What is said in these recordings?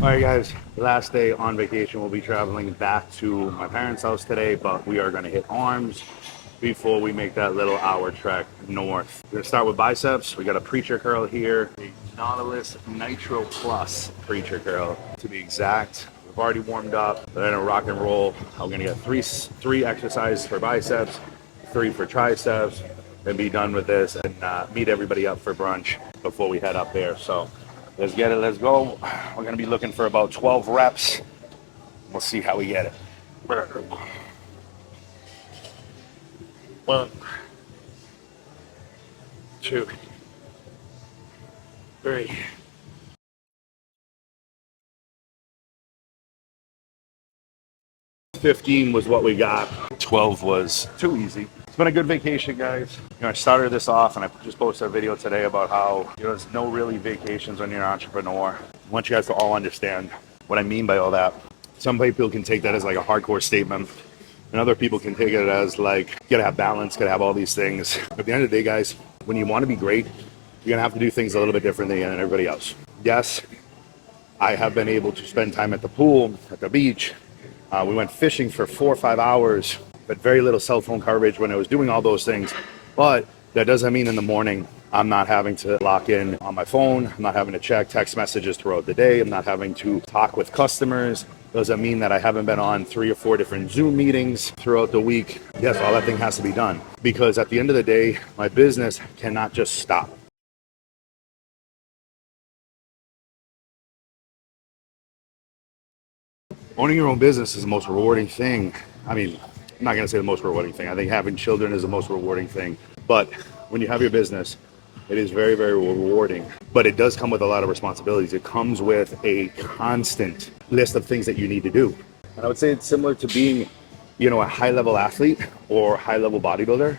All right, guys, last day on vacation. We'll be traveling back to my parents' house today, but we are going to hit arms before we make that little hour trek north. We're going to start with biceps. We got a preacher curl here, a Nautilus Nitro Plus preacher curl to be exact. We've already warmed up. We're going to rock and roll. I'm going to get three exercises for biceps, 3 for triceps, and be done with this and meet everybody up for brunch before we head up there. So let's get it. Let's go. We're going to be looking for about 12 reps. We'll see how we get it. 1, 2, 3. 15 was what we got. 12 was too easy. It's been a good vacation, guys. I started this off and I just posted a video today about how there's no really vacations when you're an entrepreneur. I want you guys to all understand what I mean by all that. Some people can take that as like a hardcore statement, and other people can take it as like, you gotta have balance, gotta have all these things. At the end of the day, guys, when you want to be great, you're gonna have to do things a little bit differently than everybody else. Yes, I have been able to spend time at the pool, at the beach. We went fishing for 4 or 5 hours, but very little cell phone coverage when I was doing all those things. But that doesn't mean in the morning I'm not having to lock in on my phone. I'm not having to check text messages throughout the day. I'm not having to talk with customers. Doesn't mean that I haven't been on 3 or 4 different Zoom meetings throughout the week. Yes, all that thing has to be done, because at the end of the day, my business cannot just stop. Owning your own business is the most rewarding thing. I mean, I'm not going to say the most rewarding thing. I think having children is the most rewarding thing. But when you have your business, it is very, very rewarding. But it does come with a lot of responsibilities. It comes with a constant list of things that you need to do. And I would say it's similar to being, a high-level athlete or high-level bodybuilder.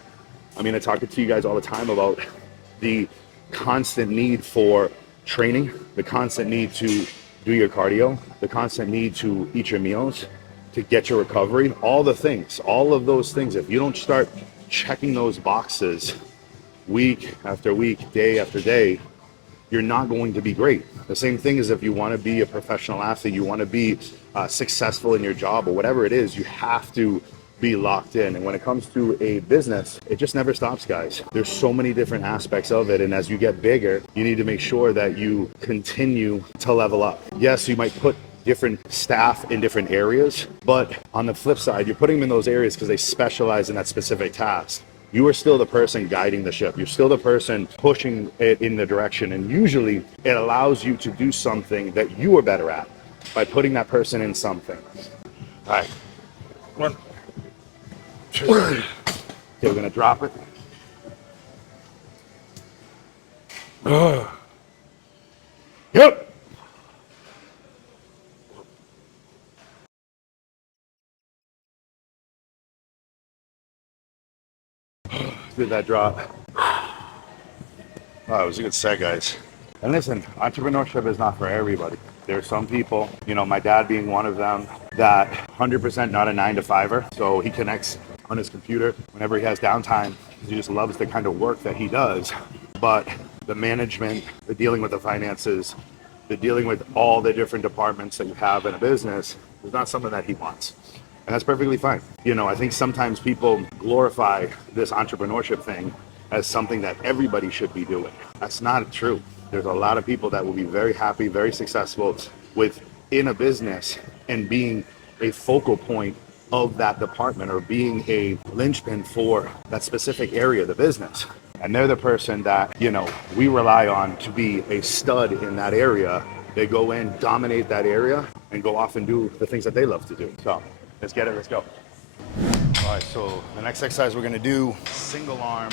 I mean, I talk to you guys all the time about the constant need for training, the constant need to do your cardio, the constant need to eat your meals, to get your recovery, all the things, all of those things. If you don't start checking those boxes week after week, day after day, you're not going to be great. The same thing is if you want to be a professional athlete, you want to be successful in your job or whatever it is, you have to be locked in. And when it comes to a business, it just never stops, guys. There's so many different aspects of it. And as you get bigger, you need to make sure that you continue to level up. Yes, you might put different staff in different areas, but on the flip side, you're putting them in those areas because they specialize in that specific task. You are still the person guiding the ship. You're still the person pushing it in the direction. And usually it allows you to do something that you are better at by putting that person in something. All right. 1, 2. Okay, we're going to drop it. Yep. Did that drop. Oh, it was a good set, guys. And listen, entrepreneurship is not for everybody. There are some people, my dad being one of them, that 100% not a 9-to-5er. So he connects on his computer whenever he has downtime. He just loves the kind of work that he does. But the management, the dealing with the finances, the dealing with all the different departments that you have in a business is not something that he wants. And that's perfectly fine. I think sometimes people glorify this entrepreneurship thing as something that everybody should be doing. That's not true. There's a lot of people that will be very happy, very successful within a business and being a focal point of that department or being a linchpin for that specific area of the business. And they're the person that, we rely on to be a stud in that area. They go in, dominate that area, and go off and do the things that they love to do. So let's get it, let's go. All right, so the next exercise we're gonna do, single arm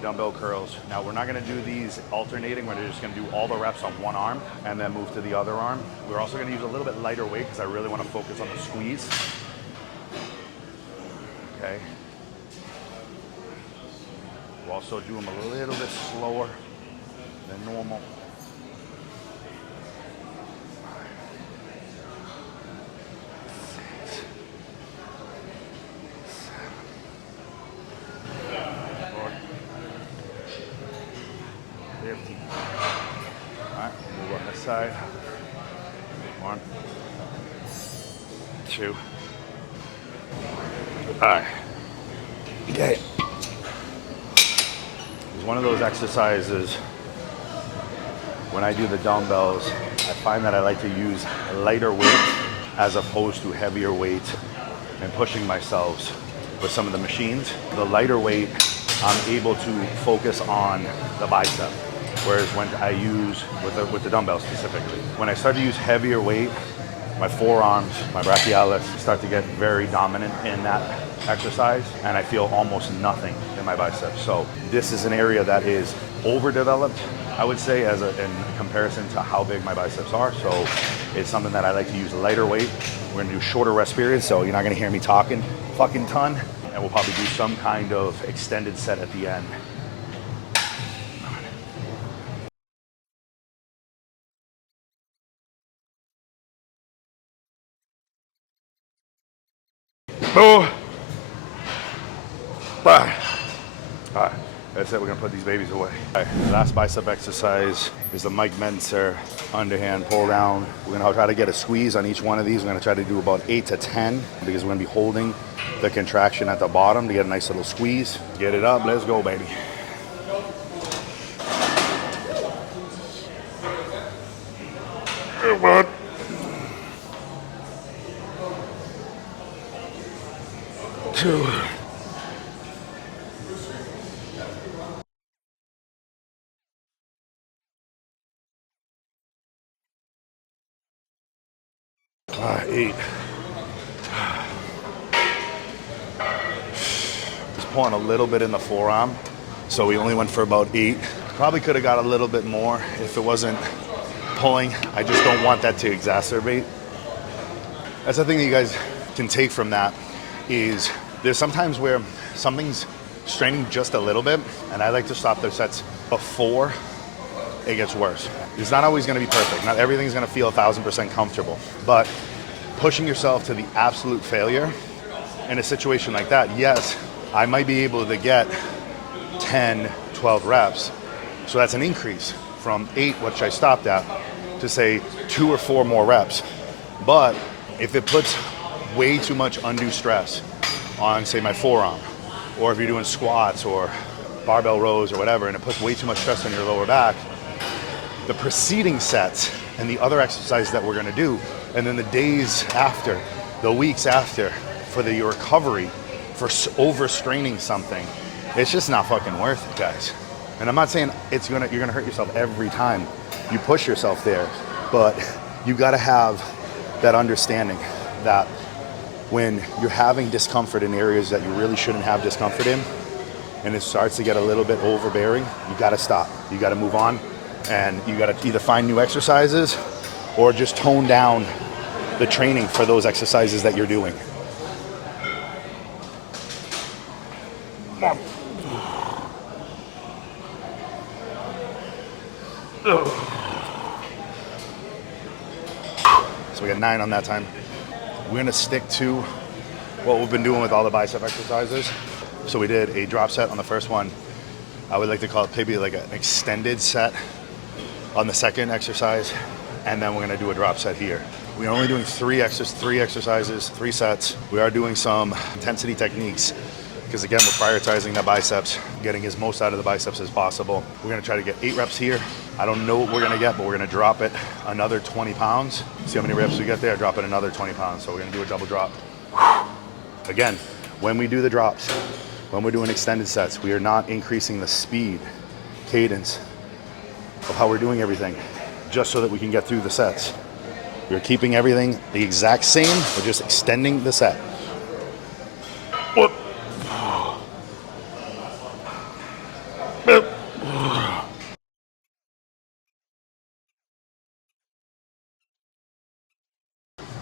dumbbell curls. Now we're not gonna do these alternating, we're just gonna do all the reps on one arm and then move to the other arm. We're also gonna use a little bit lighter weight because I really wanna focus on the squeeze. Okay. We'll also do them a little bit slower than normal. All right, move on this side. 1, 2. All right. Okay. It's one of those exercises when I do the dumbbells, I find that I like to use lighter weight as opposed to heavier weight and pushing myself with some of the machines. The lighter weight, I'm able to focus on the bicep. Whereas when I use with the dumbbells specifically, when I start to use heavier weight, my forearms, my brachialis start to get very dominant in that exercise, and I feel almost nothing in my biceps. So this is an area that is overdeveloped, I would say, in comparison to how big my biceps are. So it's something that I like to use lighter weight. We're gonna do shorter rest periods, so you're not gonna hear me talking fucking ton, and we'll probably do some kind of extended set at the end. Oh. Bye. All right, that's it. We're gonna put these babies away. All right, last bicep exercise is the Mike Mentzer underhand pull down. We're gonna try to get a squeeze on each one of these. We're gonna try to do about 8 to 10 because we're gonna be holding the contraction at the bottom to get a nice little squeeze. Get it up, let's go, baby. Come on. 2. 8. Just pulling a little bit in the forearm, so we only went for about 8. Probably could have got a little bit more if it wasn't pulling. I just don't want that to exacerbate. That's the thing that you guys can take from that is there's sometimes where something's straining just a little bit, and I like to stop those sets before it gets worse. It's not always gonna be perfect. Not everything's gonna feel 1,000% comfortable, but pushing yourself to the absolute failure in a situation like that, yes, I might be able to get 10, 12 reps. So that's an increase from 8, which I stopped at, to say 2 or 4 more reps. But if it puts way too much undue stress on, say, my forearm, or if you're doing squats or barbell rows or whatever, and it puts way too much stress on your lower back, the preceding sets and the other exercises that we're gonna do, and then the days after, the weeks after, for your recovery, for overstraining something, it's just not fucking worth it, guys. And I'm not saying you're gonna hurt yourself every time you push yourself there, but you gotta have that understanding that when you're having discomfort in areas that you really shouldn't have discomfort in, and it starts to get a little bit overbearing, you gotta stop. You gotta move on, and you gotta either find new exercises or just tone down the training for those exercises that you're doing. Come on. So we got 9 on that time. We're gonna stick to what we've been doing with all the bicep exercises. So we did a drop set on the first one. I would like to call it maybe like an extended set on the second exercise, and then we're gonna do a drop set here. We're only doing 3 exercises, 3 sets. We are doing some intensity techniques because again, we're prioritizing the biceps, getting as most out of the biceps as possible. We're gonna try to get 8 reps here. I don't know what we're gonna get, but we're gonna drop it another 20 pounds. See how many reps we get there, drop it another 20 pounds. So we're gonna do a double drop. Again, when we do the drops, when we're doing extended sets, we are not increasing the speed, cadence of how we're doing everything, just so that we can get through the sets. We're keeping everything the exact same, we're just extending the set. Whoop.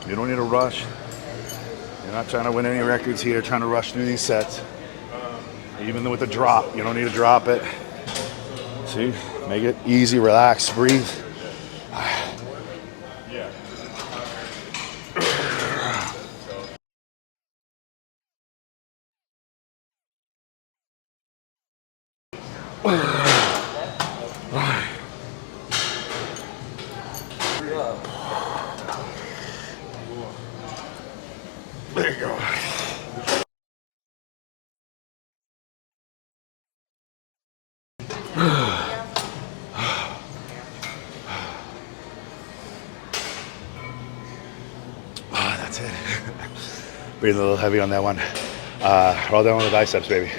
You don't need to rush. You're not trying to win any records here, trying to rush through these sets. Even with the drop, you don't need to drop it. See, make it easy, relax, breathe. That's it. Breathing a little heavy on that one. Roll down with the biceps, baby.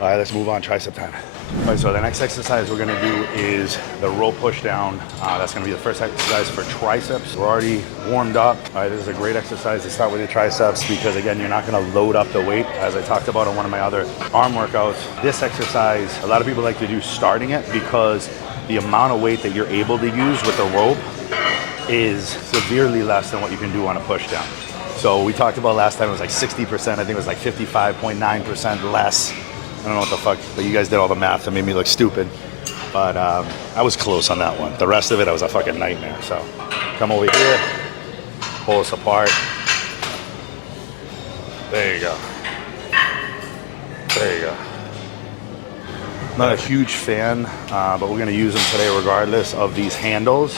All right, let's move on, tricep time. All right, so the next exercise we're gonna do is the rope push down. That's gonna be the first exercise for triceps. We're already warmed up. All right, this is a great exercise to start with your triceps because again, you're not gonna load up the weight as I talked about on one of my other arm workouts. This exercise, a lot of people like to do starting it because the amount of weight that you're able to use with the rope is severely less than what you can do on a push down. So we talked about last time, it was like 60%, I think it was like 55.9% less. I don't know what the fuck, but you guys did all the math that made me look stupid. But I was close on that one. The rest of it, I was a fucking nightmare. So come over here, pull us apart. There you go. There you go. Not a huge fan, but we're gonna use them today regardless of these handles.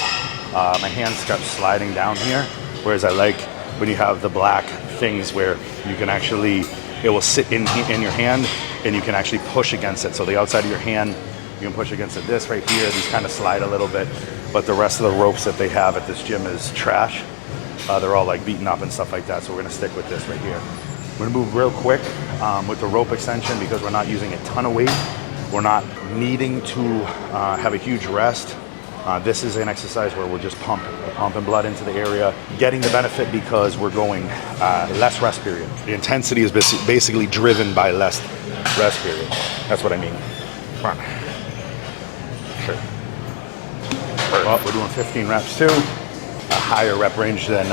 My hands kept sliding down here, whereas I like when you have the black things where you can actually, it will sit in your hand and you can actually push against it. So the outside of your hand, you can push against it. This right here, these kind of slide a little bit, but the rest of the ropes that they have at this gym is trash. They're all like beaten up and stuff like that, so we're gonna stick with this right here. We're gonna move real quick with the rope extension because we're not using a ton of weight. We're not needing to have a huge rest. This is an exercise where we're just pumping blood into the area, getting the benefit because we're going less rest period. The intensity is basically driven by less rest period. That's what I mean. Come on. Sure. Well, we're doing 15 reps too. A higher rep range than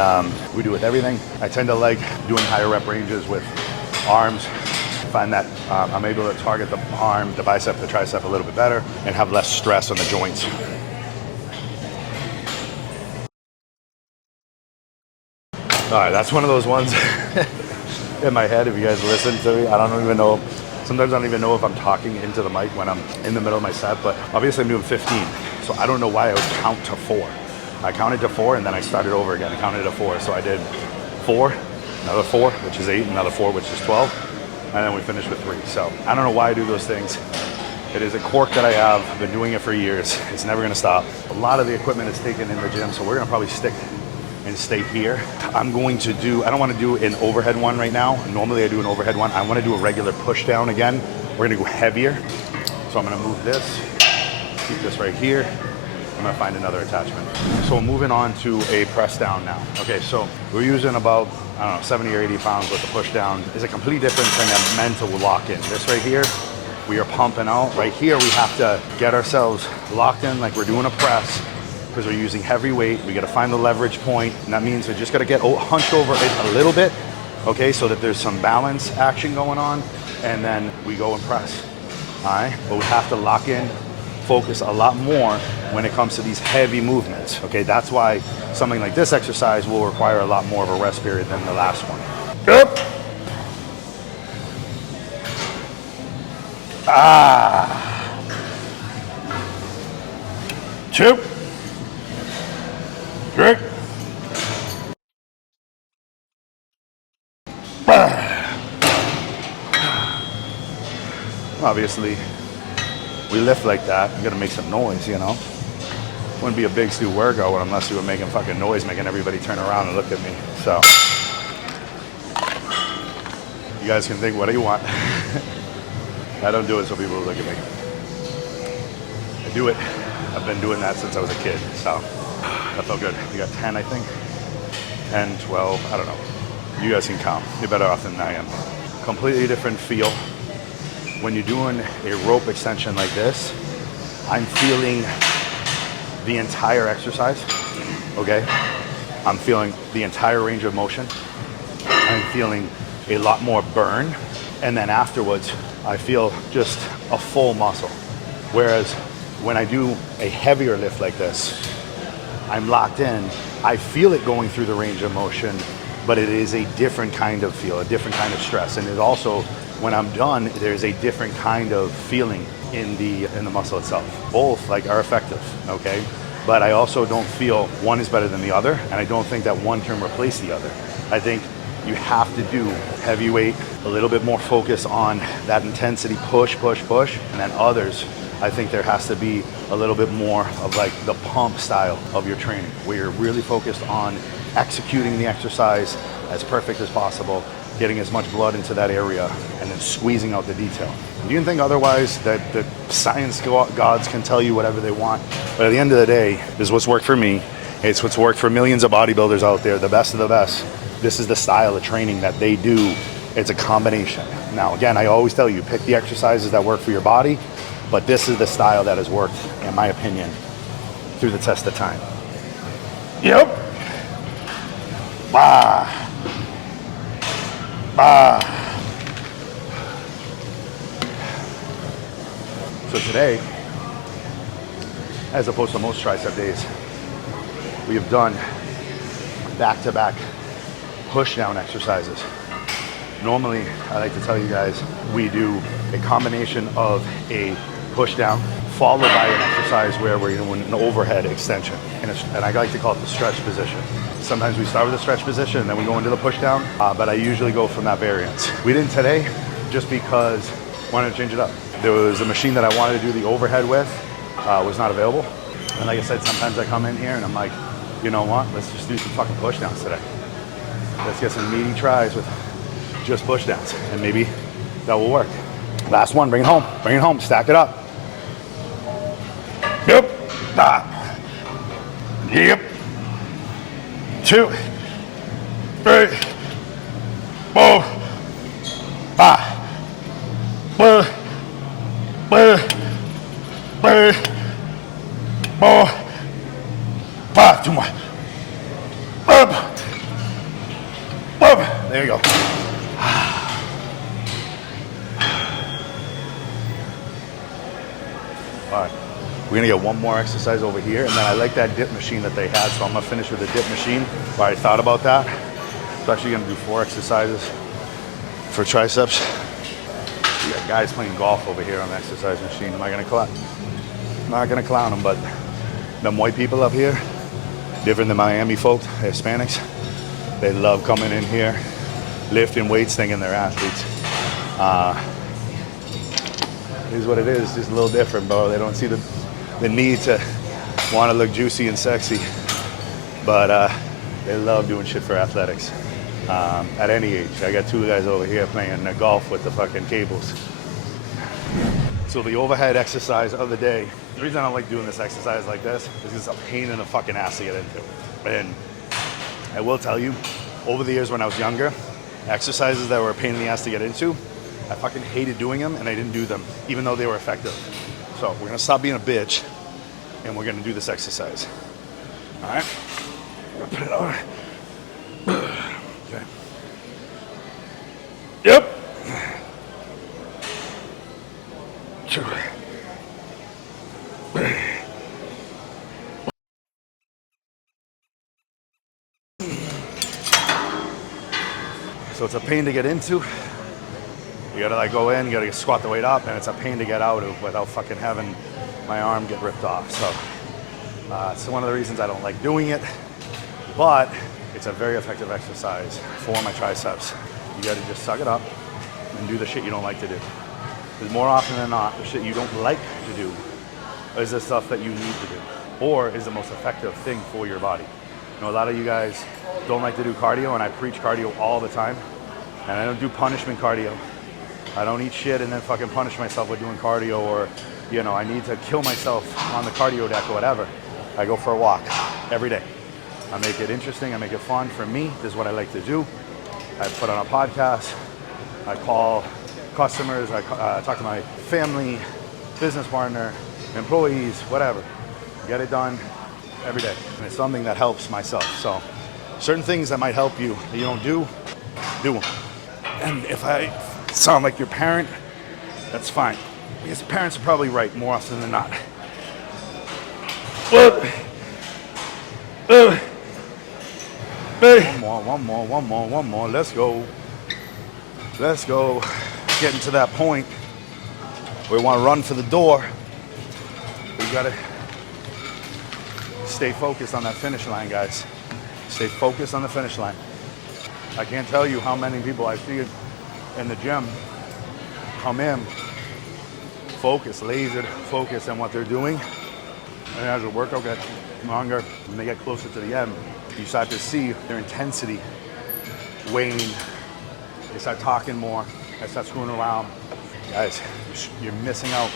we do with everything. I tend to like doing higher rep ranges with arms. Find that I'm able to target the arm, the bicep, the tricep a little bit better and have less stress on the joints. All right, that's one of those ones in my head. If you guys listen to me, I don't even know. Sometimes I don't even know if I'm talking into the mic when I'm in the middle of my set, but obviously I'm doing 15. So I don't know why I would count to 4. I counted to 4 and then I started over again. I counted to 4. So I did 4, another 4, which is 8, another 4, which is 12. And then we finished with 3. So I don't know why I do those things. It is a quirk that I have. I've been doing it for years. It's never gonna stop. A lot of the equipment is taken in the gym, so we're gonna probably stick and stay here. I'm going to do, I don't want to do an overhead one right now. Normally I do an overhead one. I want to do a regular push down again. We're going to go heavier. So I'm going to move this, keep this right here. I'm going to find another attachment. So moving on to a press down now. Okay, so we're using about, I don't know, 70 or 80 pounds with the push down. It's a complete different than a mental lock in. This right here, we are pumping out. Right here, we have to get ourselves locked in like we're doing a press, because we're using heavy weight. We gotta find the leverage point, and that means we just gotta get hunched over it a little bit, okay, so that there's some balance action going on, and then we go and press, all right? But we have to lock in, focus a lot more when it comes to these heavy movements, okay? That's why something like this exercise will require a lot more of a rest period than the last one. Up. Two. Great. Obviously, we lift like that. You gotta make some noise, you know? Wouldn't be a big Stu workout unless you were making fucking noise, making everybody turn around and look at me. So, you guys can think what you want. I don't do it so people look at me. I do it. I've been doing that since I was a kid, so. That felt good. We got 10, I think. 10, 12, I don't know. You guys can count. You're better off than I am. Completely different feel. When you're doing a rope extension like this, I'm feeling the entire exercise, okay? I'm feeling the entire range of motion. I'm feeling a lot more burn. And then afterwards, I feel just a full muscle. Whereas when I do a heavier lift like this, I'm locked in. I feel it going through the range of motion, but it is a different kind of feel, a different kind of stress. And it also, when I'm done, there's a different kind of feeling in the muscle itself. Both like are effective, okay? But I also don't feel one is better than the other, and I don't think that one can replace the other. I think you have to do heavyweight, a little bit more focus on that intensity, push, push, push, and then others I think there has to be a little bit more of like the pump style of your training, where you're really focused on executing the exercise as perfect as possible, getting as much blood into that area, and then squeezing out the detail. You can think otherwise, that the science gods can tell you whatever they want, but at the end of the day, this is what's worked for me. It's what's worked for millions of bodybuilders out there, the best of the best. This is the style of training that they do. It's a combination. Now, again, I always tell you, pick the exercises that work for your body, but this is the style that has worked, in my opinion, through the test of time. Yep. Bah. Bah. So today, as opposed to most tricep days, we have done back-to-back push-down exercises. Normally, I like to tell you guys, we do a combination of a push-down followed by an exercise where we're doing an overhead extension. And I like to call it the stretch position. Sometimes we start with the stretch position and then we go into the push-down, but I usually go from that variance. We didn't today just because I wanted to change it up. There was a machine that I wanted to do the overhead with, was not available. And like I said, sometimes I come in here and I'm like, you know what, let's just do some fucking push-downs today. Let's get some meaty tries with just push-downs, and maybe that will work. Last one, bring it home, stack it up. Yep, ah. Yep, 2, 3, 4, 5, 4, 5, 2 more. There you go. All right, we're gonna get one more exercise over here, and then I like that dip machine that they had, so I'm gonna finish with the dip machine. Why I thought about that. So actually gonna do 4 exercises for triceps. We got guys playing golf over here on the exercise machine. Am I gonna clown? I'm not gonna clown them, but them white people up here, different than Miami folk, Hispanics. They love coming in here, lifting weights, thinking they're athletes. It is what it is, just a little different, bro. They don't see the need to want to look juicy and sexy, but they love doing shit for athletics at any age. I got 2 guys over here playing golf with the fucking cables. So the overhead exercise of the day, the reason I don't like doing this exercise like this is because it's a pain in the fucking ass to get into. And I will tell you, over the years when I was younger, exercises that were a pain in the ass to get into, I fucking hated doing them, and I didn't do them, even though they were effective. So we're gonna stop being a bitch, and we're gonna do this exercise. All right? Put it on. Okay. Yep. 2. So it's a pain to get into. You gotta like go in, you gotta squat the weight up, and it's a pain to get out of without fucking having my arm get ripped off. So it's one of the reasons I don't like doing it, but it's a very effective exercise for my triceps. You gotta just suck it up and do the shit you don't like to do. Because more often than not, the shit you don't like to do is the stuff that you need to do, or is the most effective thing for your body. You know, a lot of you guys don't like to do cardio, and I preach cardio all the time, and I don't do punishment cardio. I don't eat shit and then fucking punish myself with doing cardio, or, you know, I need to kill myself on the cardio deck or whatever. I go for a walk every day. I make it interesting, I make it fun. For me, this is what I like to do. I put on a podcast, I call customers, I talk to my family, business partner, employees, whatever. Get it done every day. And it's something that helps myself. So certain things that might help you that you don't do them. And if I sound like your parent, that's fine. Because parents are probably right more often than not. One more. Let's go. Getting to that point where we want to run for the door. We gotta stay focused on that finish line, guys. Stay focused on the finish line. I can't tell you how many people I see in the gym come in focused, laser focused on what they're doing. And as the workout gets longer and they get closer to the end, you start to see their intensity waning. They start talking more. They start screwing around. Guys, you're missing out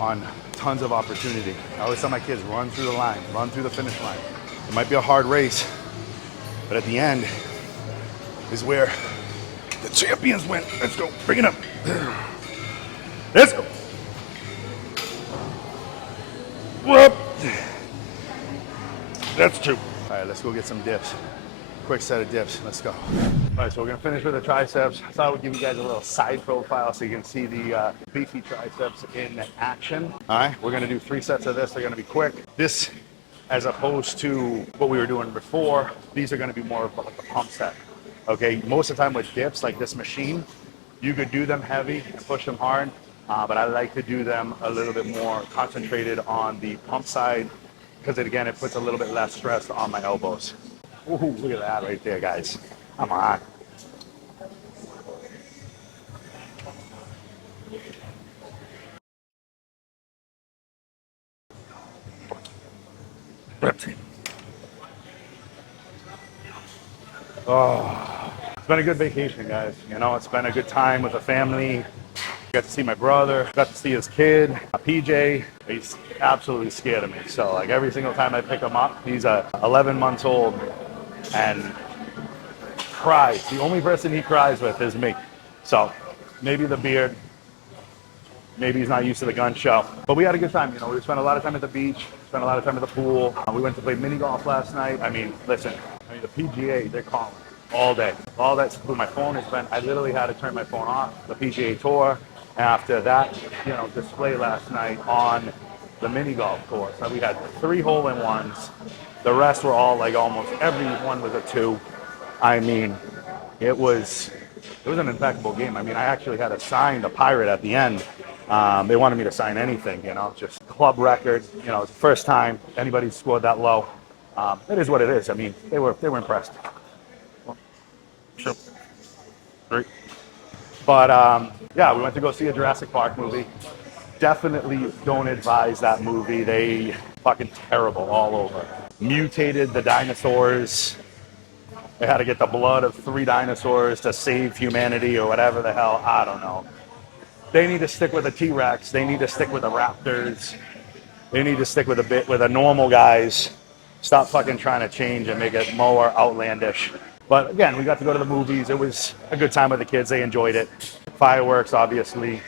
on tons of opportunity. I always tell my kids, run through the line, run through the finish line. It might be a hard race, but at the end is where the champions win. Let's go, bring it up. Let's go. Whoop. That's 2. All right, let's go get some dips. Quick set of dips, let's go. All right, so we're gonna finish with the triceps. I thought I would give you guys a little side profile so you can see the beefy triceps in action. All right, we're gonna do 3 sets of this. They're gonna be quick. This, as opposed to what we were doing before, these are gonna be more of like a pump set. Okay, most of the time with dips like this machine, you could do them heavy and push them hard, but I like to do them a little bit more concentrated on the pump side because it puts a little bit less stress on my elbows. Ooh, look at that right there, guys. Come on. Ripped. Oh, it's been a good vacation, guys. You know, it's been a good time with the family. Got to see my brother, got to see his kid, PJ. He's absolutely scared of me. So like every single time I pick him up, he's 11 months old and cries. The only person he cries with is me. So maybe the beard, maybe he's not used to the gun show. But we had a good time. You know, we spent a lot of time at the beach, spent a lot of time at the pool. We went to play mini golf last night. I mean, listen, the PGA, they're calling all day. All that's with my phone has been, I literally had to turn my phone off. The PGA Tour, after that, you know, display last night on the mini golf course. So we had 3 hole-in-ones. The rest were all like almost every one was a 2. I mean, it was an impeccable game. I mean, I actually had to sign the Pirate at the end. They wanted me to sign anything, you know, just club record. You know, it's the first time anybody scored that low. It is what it is. I mean, they were impressed. 1, 2, 3. But yeah, we went to go see a Jurassic Park movie. Definitely don't advise that movie. They fucking terrible all over. Mutated the dinosaurs. They had to get the blood of 3 dinosaurs to save humanity or whatever the hell. I don't know. They need to stick with the T-Rex. They need to stick with the Raptors. They need to stick with the normal guys. Stop fucking trying to change and make it more outlandish. But again, we got to go to the movies. It was a good time with the kids. They enjoyed it. Fireworks, obviously.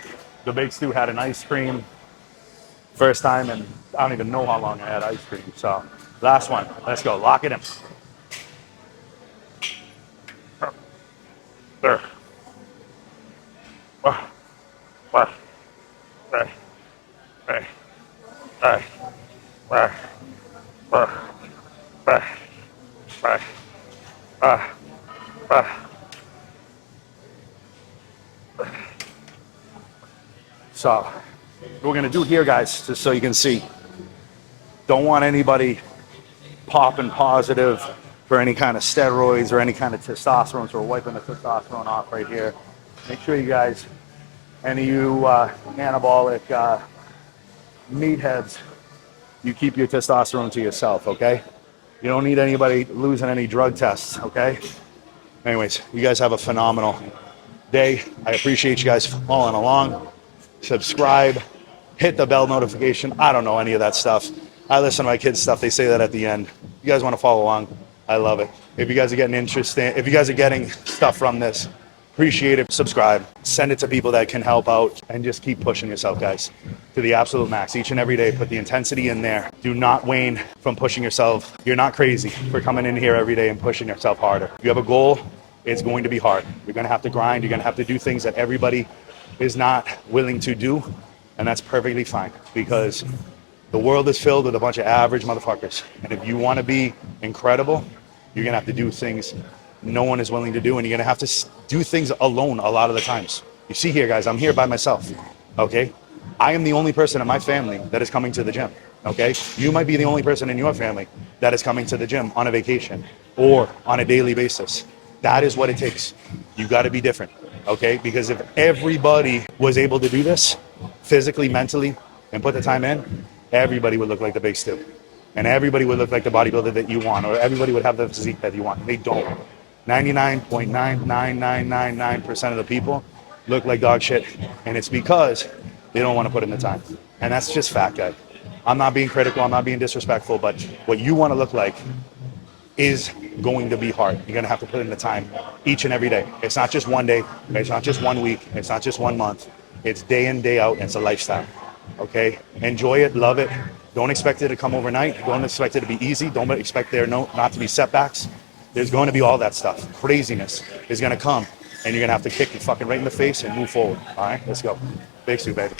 The Big Stew had an ice cream. First time, and I don't even know how long I had ice cream. So, last one. Let's go. Lock it in. There. So, what we're gonna do here, guys, just so you can see, don't want anybody popping positive for any kind of steroids or any kind of testosterone, so we're wiping the testosterone off right here. Make sure you guys, any of you anabolic meatheads, you keep your testosterone to yourself, okay? You don't need anybody losing any drug tests, okay? Anyways, you guys have a phenomenal day. I appreciate you guys following along. Subscribe, hit the bell notification. I don't know any of that stuff. I listen to my kids' stuff. They say that at the end. You guys want to follow along? I love it. If you guys are getting interested, if you guys are getting stuff from this, appreciate it. Subscribe. Send it to people that can help out, and just keep pushing yourself, guys, to the absolute max each and every day. Put the intensity in there. Do not wane from pushing yourself. You're not crazy for coming in here every day and pushing yourself harder. If you have a goal, it's going to be hard. You're going to have to grind. You're going to have to do things that everybody is not willing to do, and that's perfectly fine, because the world is filled with a bunch of average motherfuckers. And if you want to be incredible, you're going to have to do things no one is willing to do, and you're going to have to do things alone a lot of the times. You see here, guys, I'm here by myself, okay? I am the only person in my family that is coming to the gym, okay? You might be the only person in your family that is coming to the gym on a vacation or on a daily basis. That is what it takes. You got to be different, okay? Because if everybody was able to do this, physically, mentally, and put the time in, everybody would look like the Big Stew. And everybody would look like the bodybuilder that you want, or everybody would have the physique that you want. They don't. 99.99999% of the people look like dog shit, and it's because they don't want to put in the time. And that's just fact, guys. I'm not being critical, I'm not being disrespectful, but what you want to look like is going to be hard. You're going to have to put in the time each and every day. It's not just one day, it's not just 1 week, it's not just 1 month. It's day in, day out, and it's a lifestyle. Okay? Enjoy it, love it. Don't expect it to come overnight. Don't expect it to be easy. Don't expect there not to be setbacks. There's going to be all that stuff. Craziness is going to come, and you're going to have to kick it fucking right in the face and move forward. All right? Let's go. Big Stew, baby.